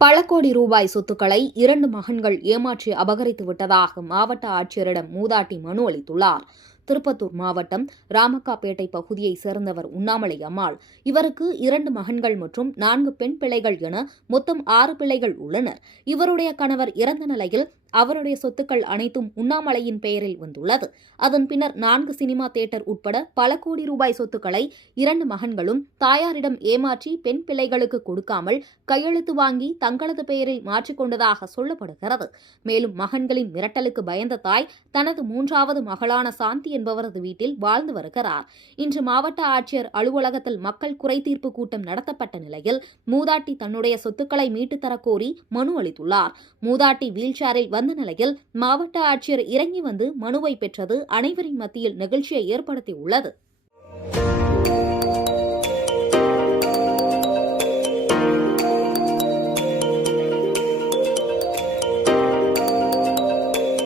பல கோடி ரூபாய் சொத்துக்களை 2 மகன்கள் ஏமாற்றி அபகரித்து விட்டதாக மாவட்ட ஆட்சியரிடம் மூதாட்டி மனு அளித்துள்ளார். திருப்பத்தூர் மாவட்டம் ராமக்காப்பேட்டை பகுதியைச் சேர்ந்தவர் உண்ணாமலை அம்மாள். இவருக்கு 2 மகன்கள் மற்றும் 4 பெண் பிள்ளைகள் என மொத்தம் 6 பிள்ளைகள் உள்ளனர். இவருடைய கணவர் இறந்த நிலையில் அவருடைய சொத்துக்கள் அனைத்தும் உண்ணாமலையின் பெயரில் வந்துள்ளது. அதன் பின்னர் 4 சினிமா தியேட்டர் உட்பட பல கோடி ரூபாய் சொத்துக்களை 2 மகன்களும் தாயாரிடம் ஏமாற்றி பெண் பிள்ளைகளுக்கு கொடுக்காமல் கையெழுத்து வாங்கி தங்களது பெயரில் மாற்றிக்கொண்டதாக சொல்லப்படுகிறது. மேலும் மகன்களின் மிரட்டலுக்கு பயந்த தாய் தனது 3வது மகளான சாந்தி என்பவரது வீட்டில் வாழ்ந்து வருகிறார். இன்று மாவட்ட ஆட்சியர் அலுவலகத்தில் மக்கள் குறைதீர்ப்பு கூட்டம் நடத்தப்பட்ட நிலையில் மூதாட்டி தன்னுடைய சொத்துக்களை மீட்டுத் தரக்கோரி மனு அளித்துள்ளார். மூதாட்டி வீல்சேரில் வந்த நிலையில் மாவட்ட ஆட்சியர் இறங்கி வந்து மனுவை பெற்றது அனைவரின் மத்தியில் நெகிழ்ச்சியை ஏற்படுத்தியுள்ளது.